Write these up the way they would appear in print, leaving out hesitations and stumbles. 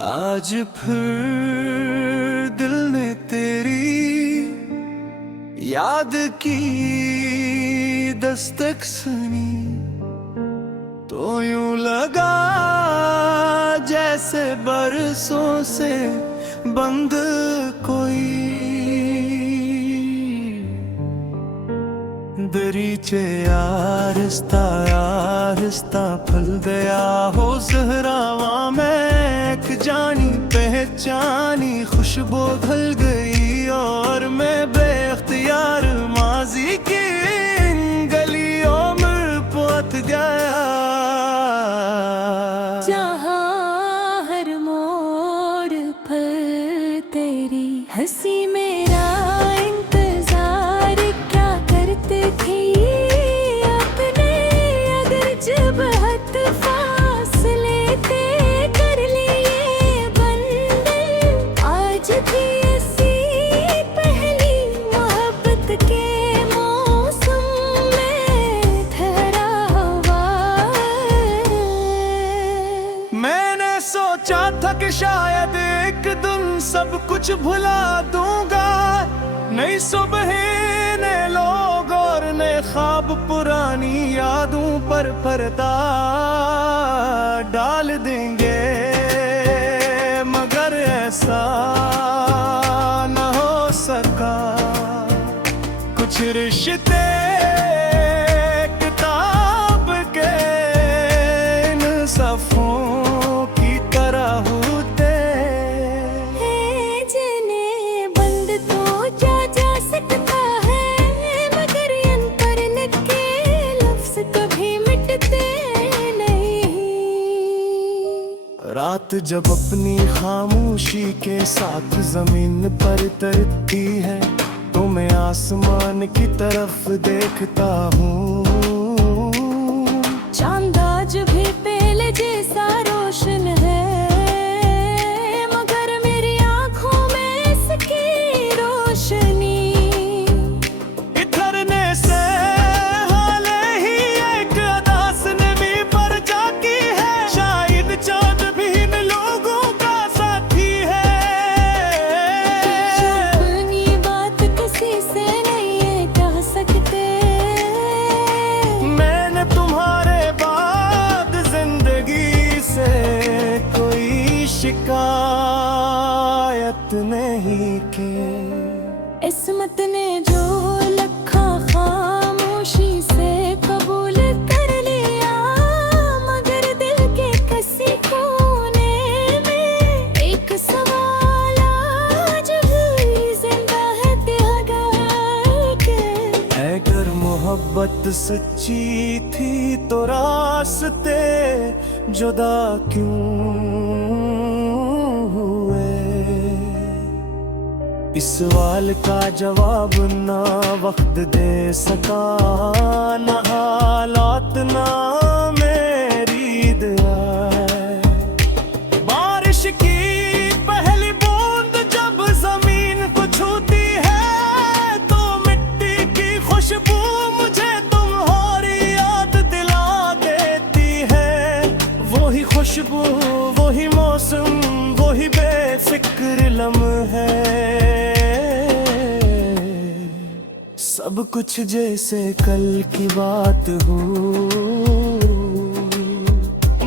आज फिर दिल ने तेरी याद की दस्तक सुनी, तो यूं लगा जैसे बरसों से बंद कोई दरीचे आहिस्ता आहिस्ता फल गया हो सहरावा में, एक जानी पहचानी खुशबू ढल गई और मैं बेख्तियार माजी की इन गलियों में पहुंच गया। जहाँ हर मोड़ पर तेरी हंसी मेरा इंतजार क्या करते थे अपने, अगर जब हद फासले तय कर लिए बंधन, आज भी ऐसी पहली मोहब्बत के मौसम में ठहरा हुआ है। मैंने सोचा था कि शायद एक दिन सब कुछ भुला दूंगा, नई सुबह ने लोग और नए ख्वाब पुरानी यादों पर पर्दा डाल देंगे, मगर ऐसा न हो सका। कुछ रिश्ते किताब के इन सफ़ों की तरह होते है, जिन्हें बंद तो जा सकता है, मगर इन पर लिखे लफ्ज़ कभी मिटते नहीं। रात जब अपनी खामोशी के साथ जमीन पर तरती है, तो मैं आसमान की तरफ देखता हूँ। चांद आज भी पहले जैसा रोशन है, मगर मेरी आंखों में इसकी रोशनी इधरने से हाले ही एक अदास नमी पर जाती है, शायद चांद भी इन लोगों का साथी है। अपनी बात किसी से नहीं कह सकते, मैंने तुम्हारे बाद जिंदगी से कोई शिकायत नहीं की। इस्मत ने जो लखा खामोशी से कबूल कर लिया, मगर दिल के किसी कोने में एक सवाल आज भी जिंदा है त्यागा के। अगर मोहब्बत सच्ची थी तो रास्ते जुदा क्यों हुए? इस सवाल का जवाब ना वक्त दे सका, ना हालात ना मेरी दुआ। बारिश की पहली बूंद जब जमीन को छूती है, तो मिट्टी की खुशबू मुझे तुम्हारी याद दिला देती है। वही खुशबू, वही मौसम, वही बेफिक्र लम्हे, सब कुछ जैसे कल की बात हो,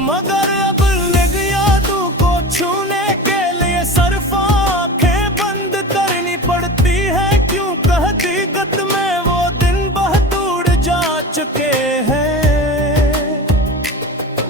मगर अब लग यादों को छूने के लिए सिर्फ आंखें बंद करनी पड़ती है। क्यों हकीकत में वो दिन बहुत दूर जा चुके हैं।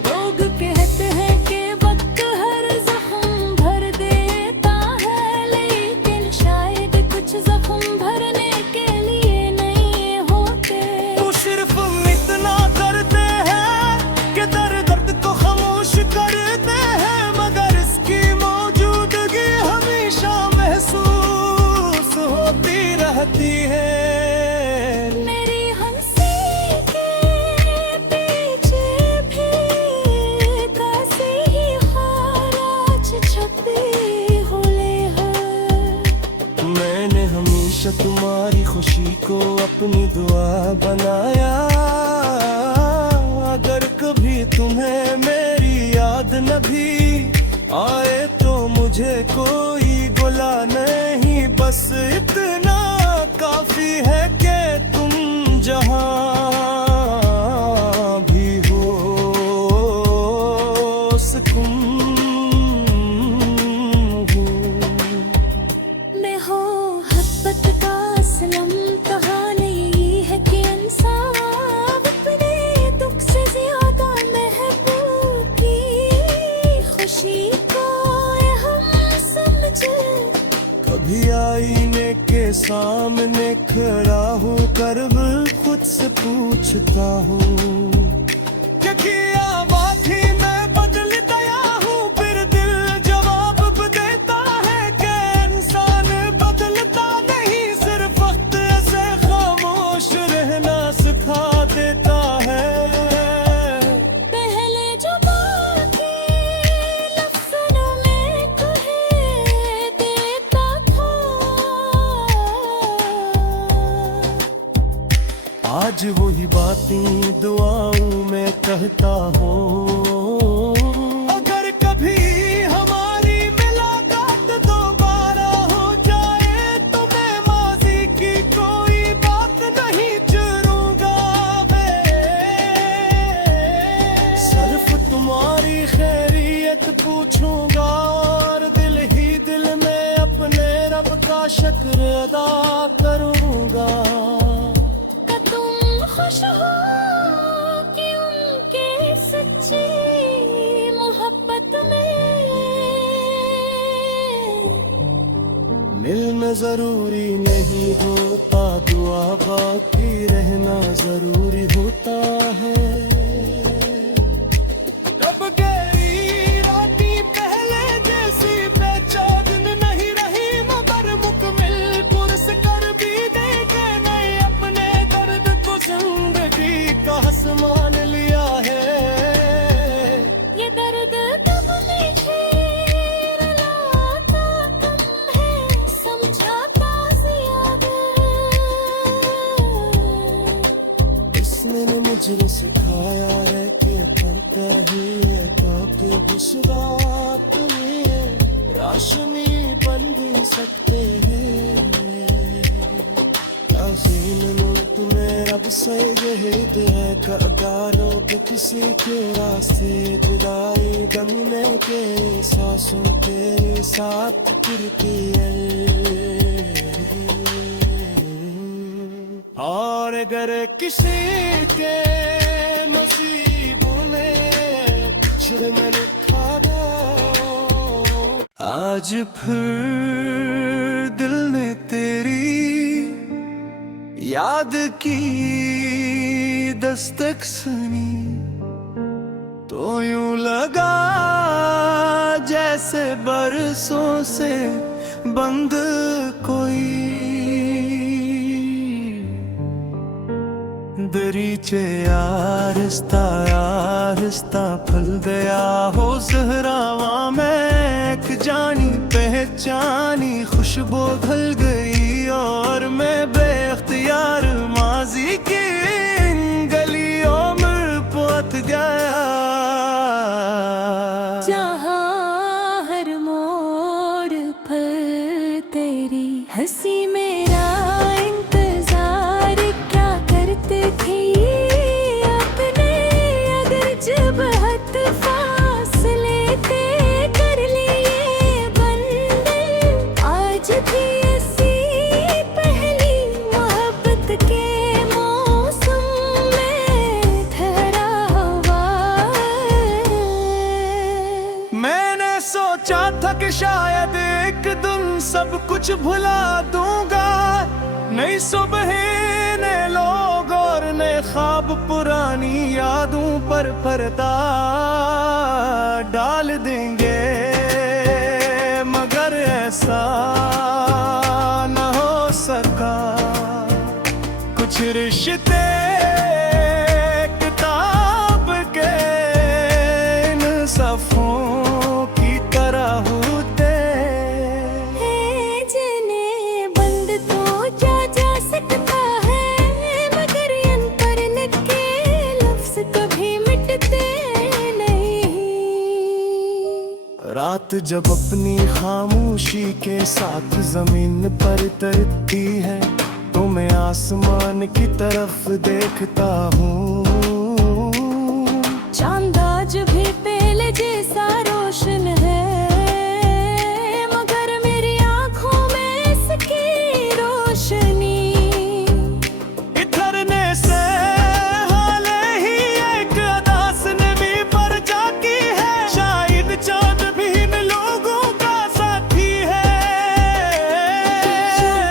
लोग कहते हैं कि वक्त हर जख्म भर देता है, लेकिन शायद कुछ जख्म भरने के लिए नहीं होते। वो सिर्फ इतना करते हैं कि दर्द को खामोश करते हैं, मगर इसकी मौजूदगी हमेशा महसूस होती रहती है। मेरी हंसी के पीछे भी कैसे ही खाराज छपी हुए हैं। मैंने हमेशा तुम्हारी खुशी को अपनी दुआ बनाया, अगर कभी तुम्हें मेरी याद न भी आए तो मुझे कोई गुला नहीं, बस इतना काफी है कि तुम जहां भी हो सुकून हो। मैं हो हसबत का असलम, कहानी यही है कि इंसान अपने दुख से ज्यादा महबूब की खुशी को हम समझे। कभी आईने के सामने खड़ा हूँ कर खुद से पूछता हूँ कि किया बाकी मैं बदल गया हूँ, फिर दिल जवाब देता है कि इंसान बदलता नहीं, सिर्फ वक्त ऐसे खामोश रहना सिखा देता है। पहले जो बाकी लफ्ज़ों में कहे देता था, आज वही बातें दुआओं में कहता हूँ। अगर कभी हमारी मुलाकात दोबारा हो जाए तो मैं माजी की कोई बात नहीं चुरूंगा बे, सिर्फ तुम्हारी खैरियत पूछूंगा और दिल ही दिल में अपने रब का शुक्र अदा करूंगा। तुम खुश हो कि उनके सच्ची मोहब्बत में मिलना जरूरी नहीं होता, दुआ बाकी रहना जरूरी होता है। तब गहरी राती पहले जैसी बेचैन नहीं रही, मगर मुकम्मल पुरस कर भी देखे नहीं, अपने दर्द को जिंदगी का हस मान लिया है। ये दर्द तब मुझे रुलाता कम है, समझाता ज्यादा। इसने मुझे सिखाया है कि करता ही है के बुशरात में राशनी बन भी सकते हैं। तुम्हें रब से यही दुआ करो कि किसी के रास्ते जुदाई गमने के सांसों के साथ फिरती है। और अगर किसी के नसीबों में कुछ में लिखा दो, आज फिर दिल ने तेरी याद की दस्तक सुनी, तो यूं लगा जैसे बरसों से बंद कोई दरीचे आहिस्ता आहिस्ता फल गया हो सहरावा में, एक जानी पहचानी खुशबू ढल गई और मैं बेख्तियार माजी की इन गलियों में पहुंच गया। जहाँ हर मोड़ पर तेरी हंसी मेरा इंतजार क्या करते थे अपने, अगर जब हद फासले तय कर लिए बंदे, आज भी ऐसी पहली मोहब्बत के मौसम में ठहरा हुआ है। मैंने सोचा था कि शायद एक दिन सब कुछ भुला दूंगा, नई सुबह नए लोग और नए ख्वाब पुरानी यादों पर पर्दा डाल देंगे, मगर ऐसा न हो सका। कुछ रिश्ते किताब के इन सफ़ों की तरह होते, जिन्हें बंद तो जा सकता है, मगर इन पर लिखे लफ्ज़ कभी मिटते नहीं। रात रात जब अपनी खामोशी के साथ जमीन पर तरती है तो मैं आसमान की तरफ देखता हूँ। चांद आज भी पहले जैसा रोशन है, मगर मेरी आंखों में इसकी रोशनी इधरने से हाले ही एक अदास नमी पर जाती है। शायद चांद भी इन लोगों का साथी है।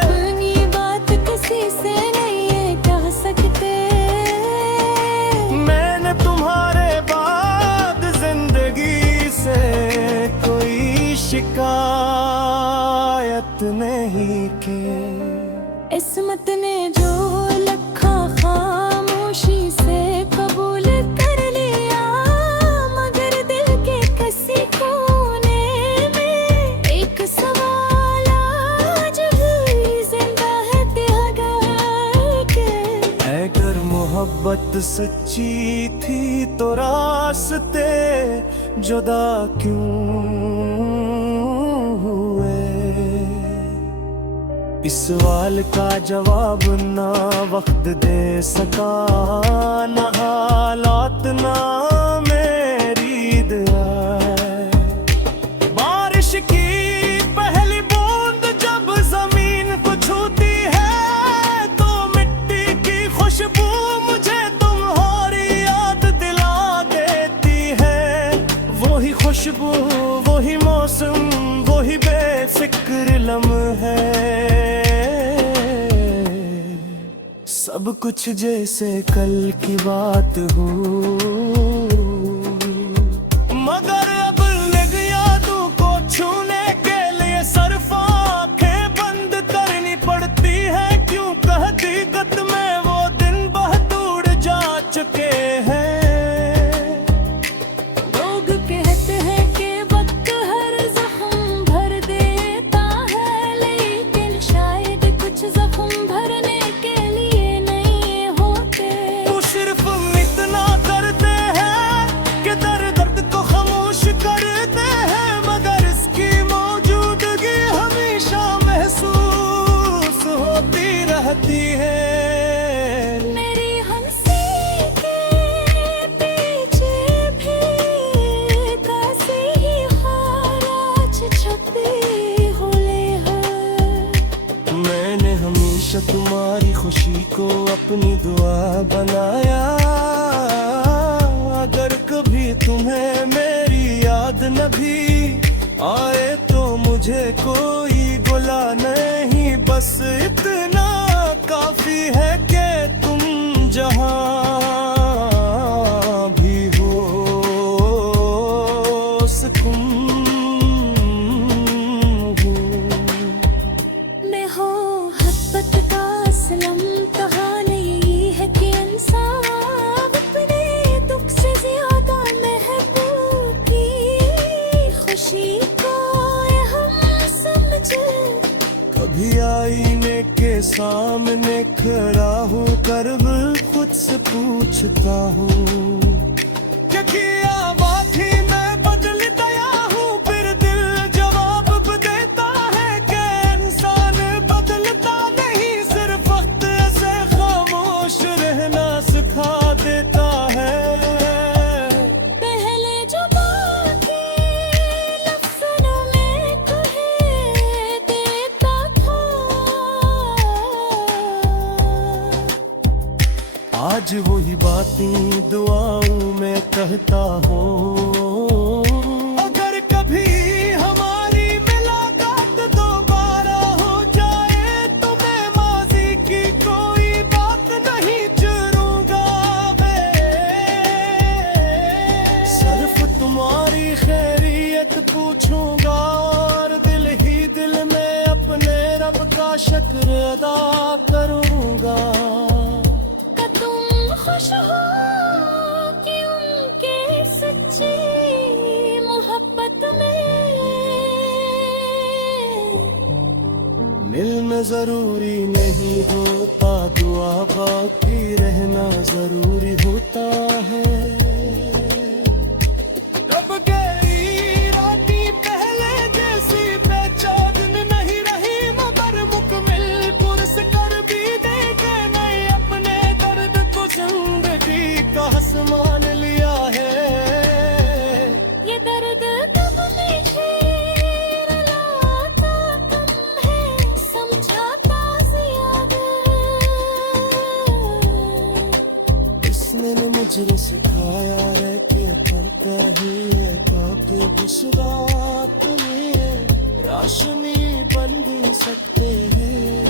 अपनी बात किसी से नहीं ये कह सकते, मैंने तुम्हारे बाद जिंदगी से कोई शिकायत नहीं की। किस्मत ने जो लिखा खामोशी से कबूल कर लिया, मगर दिल के किसी कोने में एक सवाल आज भी जिंदा है त्याग के। अगर मोहब्बत सच्ची थी तो रास्ते जुदा क्यों हुए? इस सवाल का जवाब ना वक्त दे सका, ना हालात ना मेरी दुआ। बारिश की पहली बूंद जब जमीन को छूती है तो मिट्टी की खुशबू मुझे तुम्हारी याद दिला देती है। वही खुशबू, वही मौसम, वही बेफिक्र लम्हे, सब कुछ जैसे कल की बात हो। मगर अब लग यादों को छूने के लिए सिर्फ आंखें बंद करनी पड़ती है। क्यों कहती गत में वो दिन बहदूर जा चुके हैं। लोग कहते हैं कि वक्त हर जख्म भर देता है, लेकिन शायद कुछ जख्म भरने के लिए नहीं होते। वो सिर्फ इतना करते हैं कि दर्द को खामोश करते हैं, मगर इसकी मौजूदगी हमेशा महसूस होती रहती है। मेरी हंसी के पीछे भी कैसी ही खाराज छपी हुई है। मैंने हमेशा तुम्हारी खुशी को अपनी दुआ बनाया। अगर कभी तुम्हें मेरी याद न भी आए तो मुझे कोई गुला नहीं, बस इतना काफी है कि तुम जहां भी हो सुकून हो। मैं हो हसरत का असलम कहानी यही है कि इंसान अपने दुख से ज्यादा महबूब की खुशी को हम समझे। कभी आईने के सामने खड़ा होकर खुद से पूछता हूँ क्या किया बाकी मैं बदल गया हूँ। फिर दिल जवाब देता है कि इंसान बदलता नहीं, सिर्फ वक्त से खामोश रहना सिखा देता है। पहले जो बाकी लफ्ज़ों में कहे देता था, आज वही बातें दुआओं में कहता हूँ। अगर कभी हमारी मुलाकात दोबारा हो जाए तो मैं माजी की कोई बात नहीं चुरूंगा। सिर्फ तुम्हारी खैरियत पूछूंगा और दिल ही दिल में अपने रब का शुक्र अदा करूंगा। तुम खुश हो कि उनके सच्ची मोहब्बत में मिल में जरूरी नहीं होता, दुआ बाकी रहना जरूरी होता है। कब गई राती पहले मुझे सिखाया है कि पलता ही है बाकी उस रात में रोशनी बन भी सकते हैं।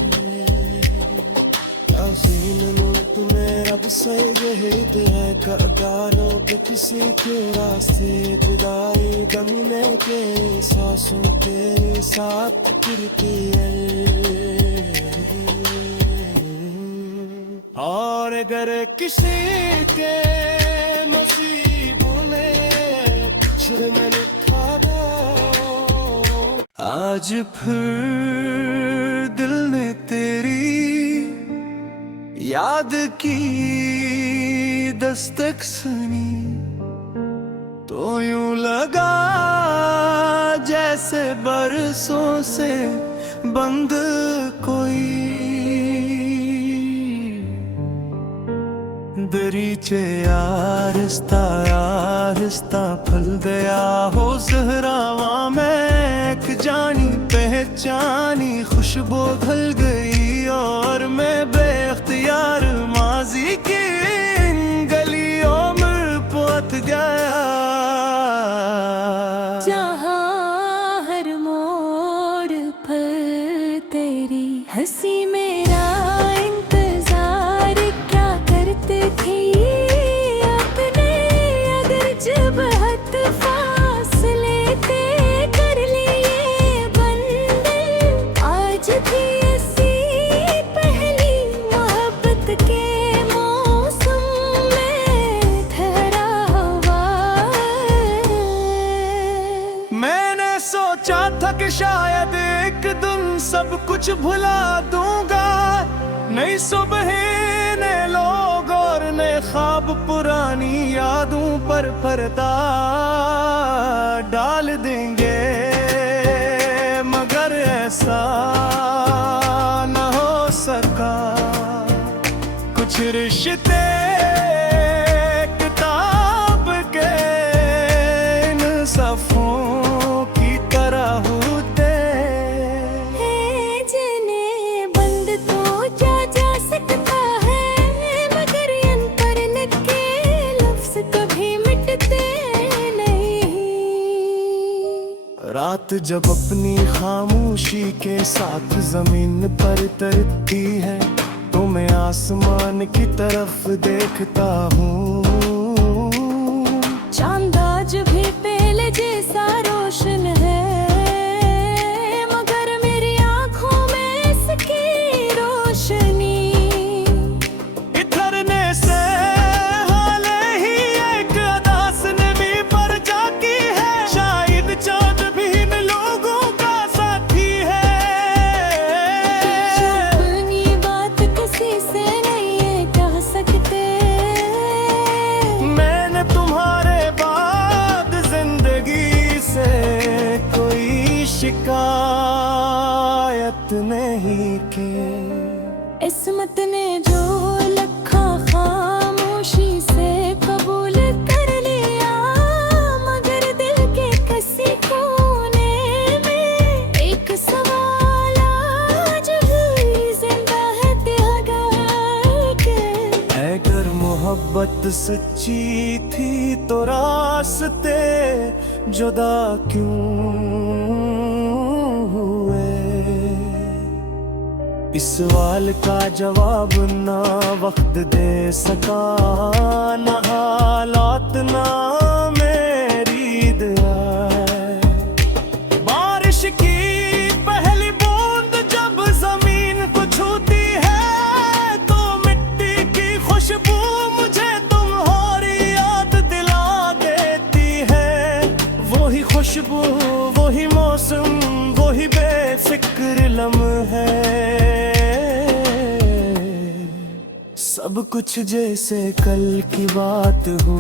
क्या सीन में तुम्हें रब से यही दुआ करो कि किसी के रास्ते जुदाई गमने के सांसों के साथ फिरती है। और अगर किसी के नसीबों में कुछ में लिखा दो, आज फिर दिल ने तेरी याद की दस्तक सुनी तो यूं लगा जैसे बरसों से बंद कोई दरीचे आहिस्ता आहिस्ता फल दया हो सहरावा में एक जानी पहचानी खुशबू ढल गई और मैं बेख्तियार माजी की इन गलियों में पहुंच गया। जहाँ हर मोड़ पर तेरी हंसी मेरा इंतजार क्या करते थे अपने, अगर जब हद फासले तय कर लिए बंधन, आज भी ऐसी पहली मोहब्बत के मौसम में ठहरा हुआ है। मैंने सोचा था कि शायद एक दिन सब कुछ भुला दूंगा, नई सुबह नए लोग और नए ख्वाब पुरानी यादों पर पर्दा डाल देंगे, मगर ऐसा न हो सका। कुछ रिश्ते किताब के इन सफ़ों की तरह होते है, जिन्हें बंद तो किया जा सकता है, मगर इन पर लिखे लफ्ज़ कभी मिटते नहीं। रात जब अपनी खामोशी के साथ जमीन पर तरती है तो मैं आसमान की तरफ देखता हूँ। चांद आज भी पहले जैसा रोशन है, मगर मेरी आंखों में इसकी रोशनी इधरने से हाले ही एक अदास नमी पर जाती है, शायद चांद भी इन लोगों का साथी है। अपनी बात किसी से नहीं कह सकते, मैंने तुम्हारे बाद जिंदगी से कोई शिकायत नहीं की। इस्मत ने जो लखा खामोशी से कबूल कर लिया, मगर दिल के किसी कोने में एक सवाल आज भी जिंदा है त्यागा के। अगर मोहब्बत सच्ची थी तो रास्ते जुदा क्यों हुए? इस सवाल का जवाब ना वक्त दे सका, ना हालात ना मेरी दया। बारिश की पहली बूंद जब जमीन को छूती है तो मिट्टी की खुशबू मुझे तुम्हारी याद दिला देती है। वही खुशबू, वही मौसम, वही बेफिक्र लम्हे, सब कुछ जैसे कल की बात हो।